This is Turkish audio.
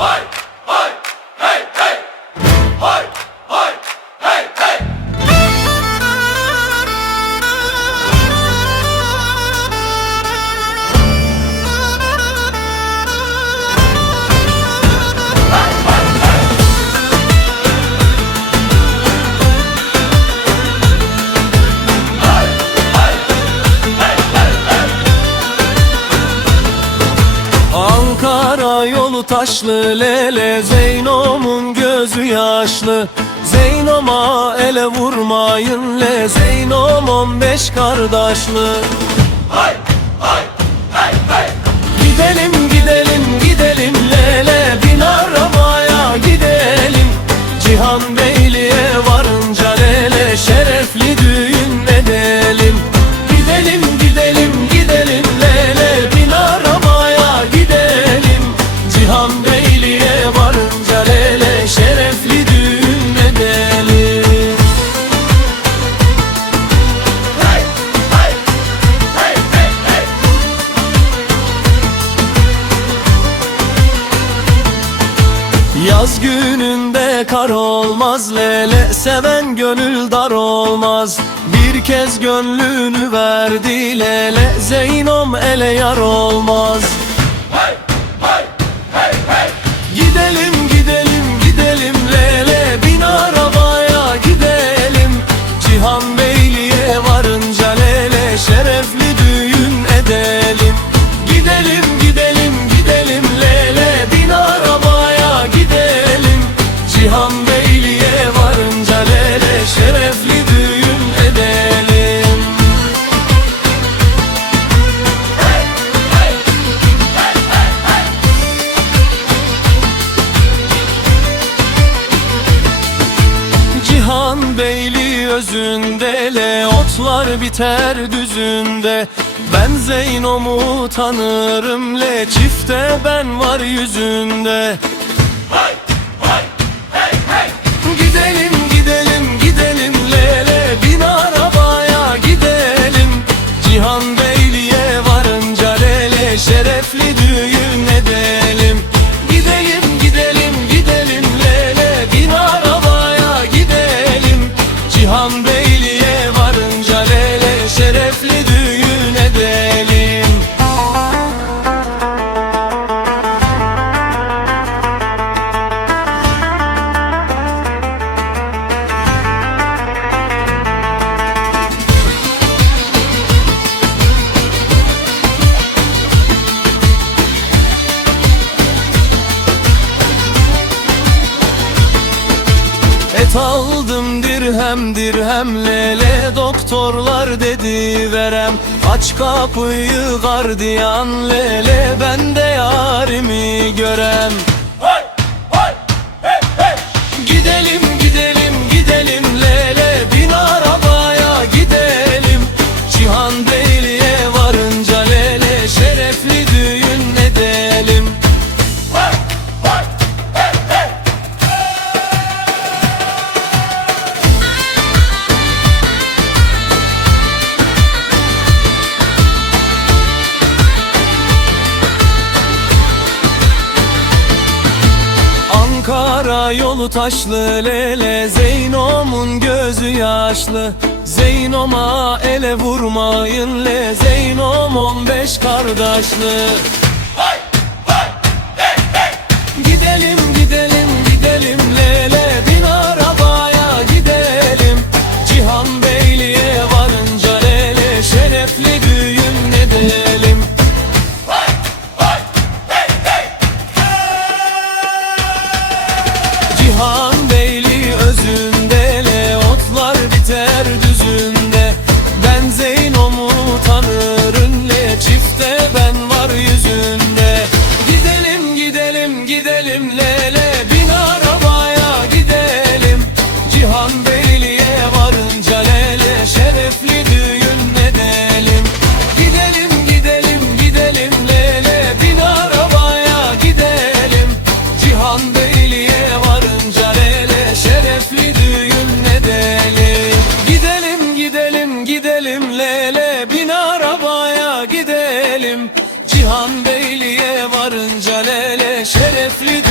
hay, hay, hey, hey. Hay, hay, hey, hey. Ankara yolu taşlı lele, Zeynom'un gözü yaşlı. Zeynom'a ele vurmayın le, Zeynom 15 kardeşli. Hay, hay, hey, hey. Gidelim gidelim gidelim lele, bin arabaya gidelim. Cihan Beyliğe varınca lele, şerefli düğün edelim. Gidelim gidelim gidelim lele, bin arabaya gidelim. Cihan Beyliğe varınca lele, şerefli düğün edelim. Hey, hey, hey, hey, hey. Yaz gününde kar olmaz lele, seven gönül dar olmaz. Bir kez gönlünü verdi lele, Zeynom ele yar olmaz. Hey, hey, hey, hey. Gidelim gidelim gidelim lele, bin arabaya gidelim. Cihan Beyliğe varınca lele, şerefli düğün edelim. Gidelim gidelim gidelim lele, bin arabaya gidelim. Cihan Beyliğe varınca lele, şerefli düğün edelim. Cihan Beyli özünde le, otlar biter düzünde. Ben Zeynom'u tanırım le, çifte ben var yüzünde. Hay, hay, hey, hey. Gidelim gidelim gidelim lele, bin arabaya gidelim. Cihan Beyliğe varınca lele, şerefli düğün edelim. Gidelim gidelim gidelim lele, bin arabaya gidelim. Cihan Beyliğe varınca lele, şerefli düğün edelim. Et aldım dirhem dirhem lele, doktorlar dedi verem. Aç kapıyı gardiyan lele, ben de yarimi görem. Hay, hay, hey, hey. Gidelim gidelim gidelim lele, bin arabaya gidelim. Cihan Beyliğe varınca lele, şerefli düğün edelim. Hay, hay, hey, hey. Ankara yolu taşlı lele, Zeynom'un gözü yaşlı. Zeynom'a ele vurmayın le, Zeynom 15 kardeşli. Hay, hay, hey, hey. Gidelim gidelim gidelim lele, bin arabaya gidelim. Cihan Beyliğe varınca lele, şerefli düğün edelim. Hay, hay, hey, hey. Cihan Beyli özünde le, otlar biter düzünde. Ben Zeynom'u tanırım le, çifte ben var yüzünde. Gidelim gidelim gidelim lele, bin arabaya gidelim. Cihan Beyliğe varınca lele, şerefli düğün edelim. Gidelim gidelim gidelim lele, bin arabaya gidelim. Cihan Beyliğe varınca lele, şerefli düğün edelim. Gidelim gidelim gidelim lele, bin arabaya gidelim. Cihan Beyliğe varınca lele, şerefli